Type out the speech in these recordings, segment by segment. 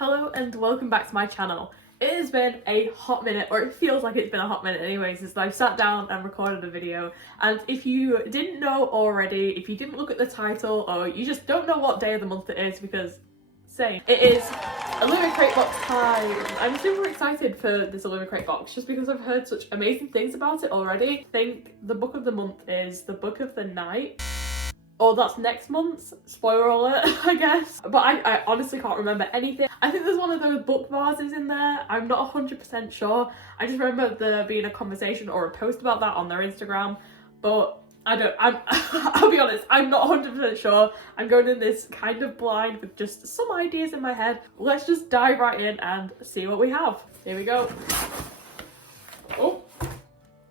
Hello and welcome back to my channel. It has been a hot minute, or it feels like it's been a hot minute anyway, since I've sat down and recorded a video. And if you didn't know already, if you didn't look at the title, or you just don't know what day of the month it is, because same, it is Illumicrate box time. I'm super excited for this Illumicrate box just because I've heard such amazing things about it already. I think the book of the month is the book of the night. Oh, that's next month's, spoiler alert, I guess. But I honestly can't remember anything. I think there's one of those book vases in there. I'm not 100% sure. I just remember there being a conversation or a post about that on their Instagram. But I'll be honest, I'm not 100% sure. I'm going in this kind of blind with just some ideas in my head. Let's just dive right in and see what we have. Here we go. Oh.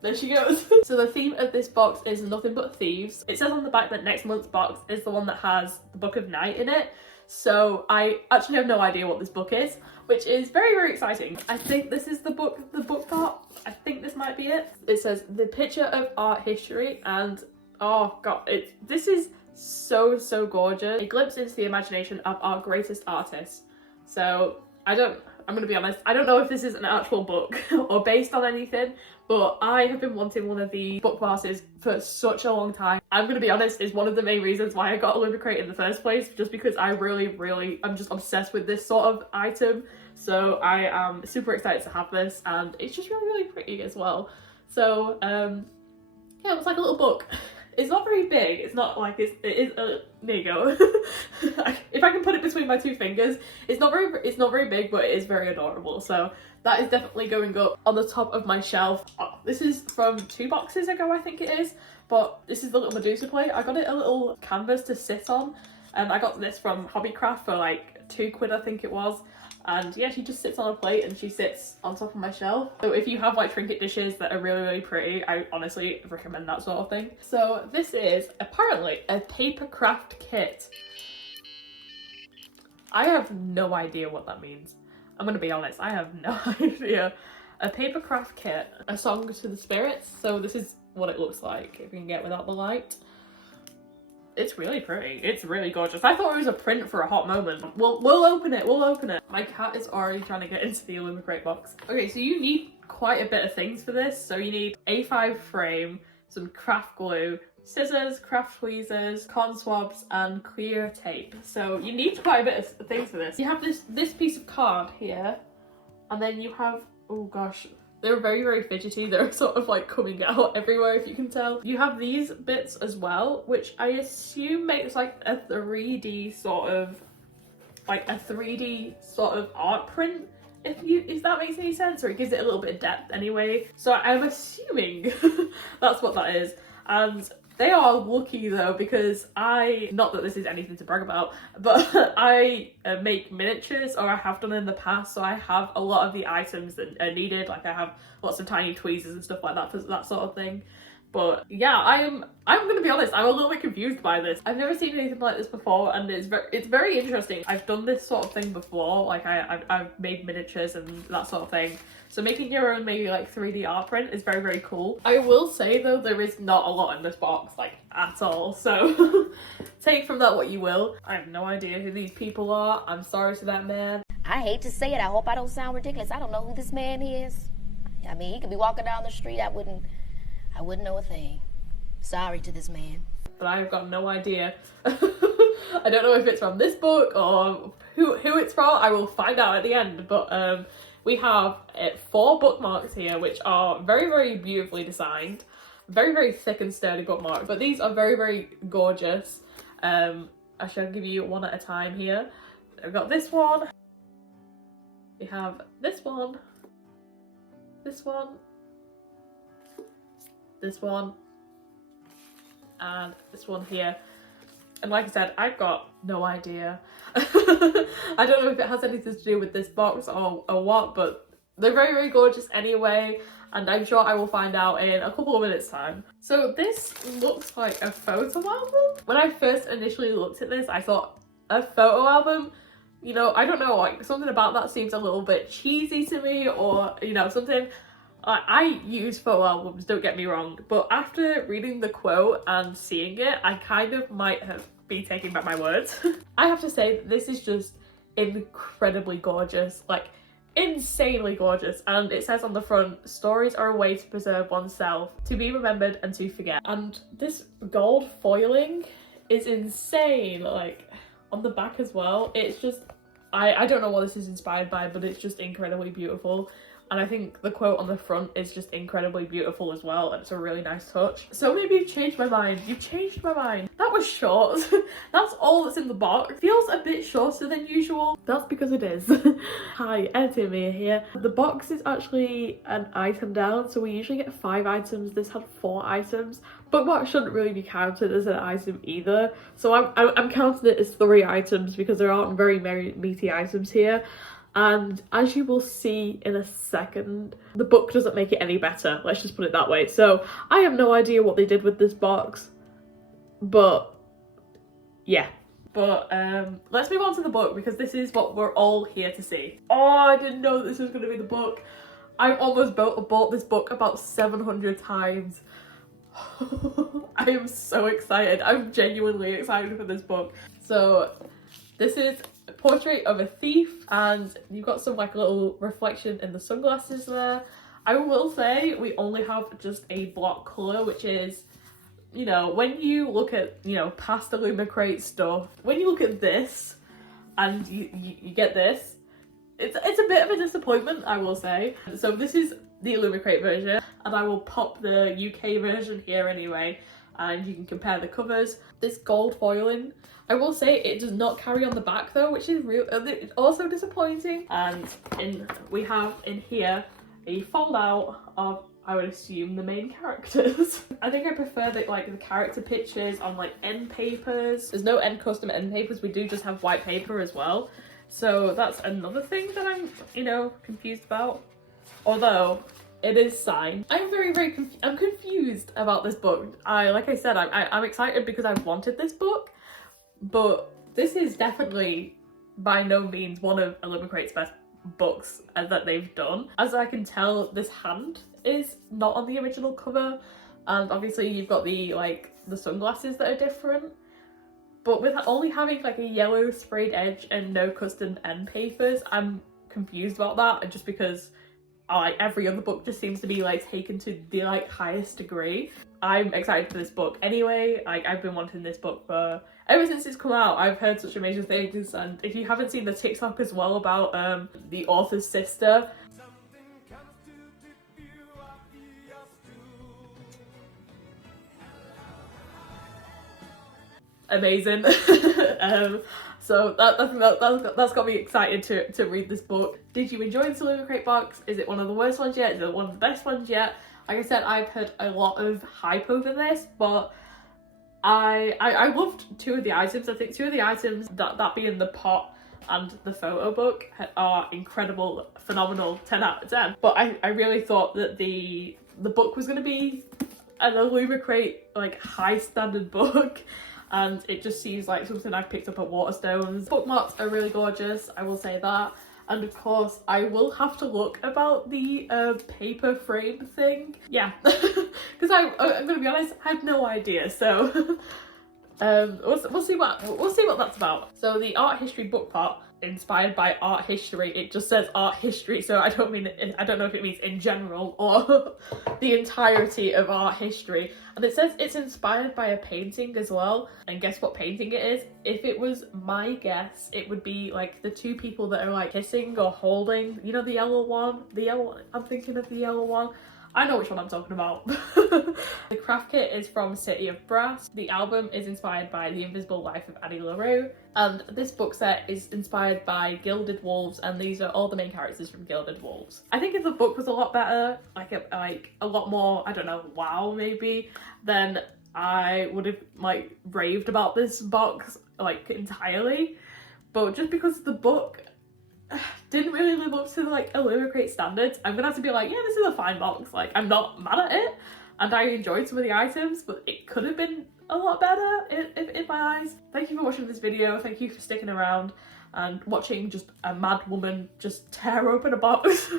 There she goes. So the theme of this box is nothing but thieves. It says on the back that next month's box is the one that has the Book of Night in it. So I actually have no idea what this book is, which is very, very exciting. I think this is the book part. I think this might be it. It says the picture of art history, and oh god, this is so gorgeous. A glimpse into the imagination of our greatest artists. So I'm gonna be honest, I don't know if this is an actual book or based on anything, but I have been wanting one of the book vases for such a long time. I'm gonna be honest, it's one of the main reasons why I got Illumicrate in the first place, just because I I'm just obsessed with this sort of item. So I am super excited to have this, and it's just really pretty as well. So yeah, it's like a little book. It's not very big. It's not like it is. There you go. If I can put it between my two fingers, it's not very big, but it is very adorable. So that is definitely going up on the top of my shelf. Oh, this is from 2 boxes ago, I think it is. But this is the little Medusa plate. I got it a little canvas to sit on, and I got this from Hobbycraft for like £2, I think it was. And yeah, she just sits on a plate and she sits on top of my shelf. So if you have like trinket dishes that are really pretty, I honestly recommend that sort of thing. So this is apparently a paper craft kit. I have no idea what that means. I'm gonna be honest, I have no idea. A paper craft kit, a song to the spirits. So this is what it looks like if you can get without the light. It's really pretty. It's really gorgeous. I thought it was a print for a hot moment. We'll open it. We'll open it. My cat is already trying to get into the Illumicrate box. Okay, so you need quite a bit of things for this. So you need A5 frame, some craft glue, scissors, craft tweezers, cotton swabs, and clear tape. So you need quite a bit of things for this. You have this piece of card here, and then you have, oh gosh, they're very fidgety. They're sort of like coming out everywhere, if you can tell. You have these bits as well, which I assume makes like a 3D sort of art print, if that makes any sense, or it gives it a little bit of depth anyway. So I'm assuming that's what that is. And they are lucky though, because not that this is anything to brag about, but I make miniatures, or I have done in the past, so I have a lot of the items that are needed. Like I have lots of tiny tweezers and stuff like that for that sort of thing. But yeah, I'm gonna be honest, I'm a little bit confused by this. I've never seen anything like this before, and it's very interesting. I've done this sort of thing before, like I've made miniatures and that sort of thing. So making your own maybe like 3D art print is very cool. I will say though, there is not a lot in this box, like at all. So take from that what you will. I have no idea who these people are. I'm sorry to that man. I hate to say it, I hope I don't sound ridiculous. I don't know who this man is. I mean, he could be walking down the street, I wouldn't know a thing. Sorry to this man. But I've got no idea. I don't know if it's from this book or who it's from. I will find out at the end. But we have 4 bookmarks here, which are very beautifully designed. Very thick and sturdy bookmarks. But these are very gorgeous. I shall give you one at a time here. I've got this one. We have this one. This one. This one, and this one here. And like I said, I've got no idea. I don't know if it has anything to do with this box or what, but they're very gorgeous anyway, and I'm sure I will find out in a couple of minutes time. So this looks like a photo album. When I first initially looked at this, I thought, a photo album? You know, I don't know, like something about that seems a little bit cheesy to me, or you know, something. I use photo albums, don't get me wrong, but after reading the quote and seeing it, I kind of might have been taking back my words. I have to say that this is just incredibly gorgeous, like insanely gorgeous. And it says on the front, stories are a way to preserve oneself, to be remembered and to forget. And this gold foiling is insane, like on the back as well. It's just, I don't know what this is inspired by, but it's just incredibly beautiful. And I think the quote on the front is just incredibly beautiful as well, and it's a really nice touch. So maybe you've changed my mind. You've changed my mind. That was short. That's all that's in the box. Feels a bit shorter than usual. That's because it is. Hi, Editor Mia here. The box is actually an item down, so we usually get 5 items. This had 4 items. Bookmarks shouldn't really be counted as an item either, so I'm counting it as 3 items because there aren't very meaty items here. And as you will see in a second, the book doesn't make it any better, let's just put it that way. So I have no idea what they did with this box, but yeah. But let's move on to the book, because this is what we're all here to see. Oh, I didn't know this was going to be the book. I've almost bought this book about 700 times. I am so excited. I'm genuinely excited for this book. So this is a portrait of a thief, and you've got some like little reflection in the sunglasses there. I will say we only have just a block colour, which is, you know, when you look at, you know, past Illumicrate stuff, when you look at this and you get this, it's a bit of a disappointment, I will say. So this is the Illumicrate version, and I will pop the UK version here anyway, and you can compare the covers. This gold foiling, I will say it does not carry on the back though, which is it's also disappointing. And we have in here a fold out of, I would assume, the main characters. I think I prefer the character pictures on like end papers. There's no custom end papers, we do just have white paper as well. So that's another thing that I'm, you know, confused about. Although it is signed. I'm I'm confused about this book. Like I said, I'm excited because I've wanted this book, but this is definitely by no means one of Illumicrate's best books that they've done. As I can tell, this hand is not on the original cover, and obviously you've got the sunglasses that are different. But with only having like a yellow sprayed edge and no custom end papers, I'm confused about that, just because like every other book just seems to be like taken to the like highest degree. I'm excited for this book anyway. Like I've been wanting this book for ever since it's come out. I've heard such amazing things, and if you haven't seen the TikTok as well about the author's sister, amazing. So that's got me excited to read this book. Did you enjoy the Illumicrate box? Is it one of the worst ones yet? Is it one of the best ones yet? Like I said, I've heard a lot of hype over this, but I loved 2 of the items. I think 2 of the items, that being the pot and the photo book, are incredible, phenomenal, 10 out of 10. But I really thought that the book was going to be an Illumicrate like high standard book, and it just seems like something I've picked up at Waterstones. Bookmarks are really gorgeous, I will say that. And of course, I will have to look about the paper frame thing. Yeah, because I'm gonna be honest, I have no idea. So we'll see what that's about. So the art history book pot, inspired by art history. It just says art history, so I don't know if it means in general or the entirety of art history. And it says it's inspired by a painting as well. And guess what painting it is? If it was my guess, it would be like the 2 people that are like kissing or holding. You know, the yellow one? I'm thinking of the yellow one. I know which one I'm talking about. The craft kit is from City of Brass. The album is inspired by The Invisible Life of Annie LaRue. And this book set is inspired by Gilded Wolves, and these are all the main characters from Gilded Wolves. I think if the book was a lot better, like a lot more, I don't know, wow maybe, then I would have like raved about this box like entirely. But just because the book didn't really live up to like Illumicrate standards, I'm gonna have to be like, yeah, this is a fine box. Like, I'm not mad at it, and I enjoyed some of the items, but it could have been a lot better in my eyes. Thank you for watching this video. Thank you for sticking around and watching just a mad woman just tear open a box.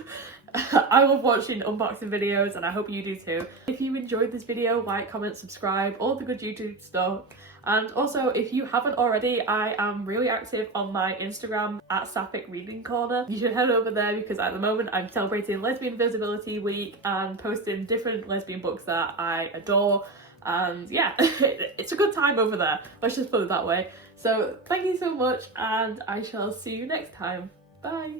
I love watching unboxing videos, and I hope you do too. If you enjoyed this video, like, comment, subscribe, all the good YouTube stuff, And also, if you haven't already, I am really active on my Instagram at Sapphic Reading Corner. You should head over there because at the moment I'm celebrating Lesbian Visibility Week and posting different lesbian books that I adore. And yeah, it's a good time over there. Let's just put it that way. So thank you so much, and I shall see you next time. Bye.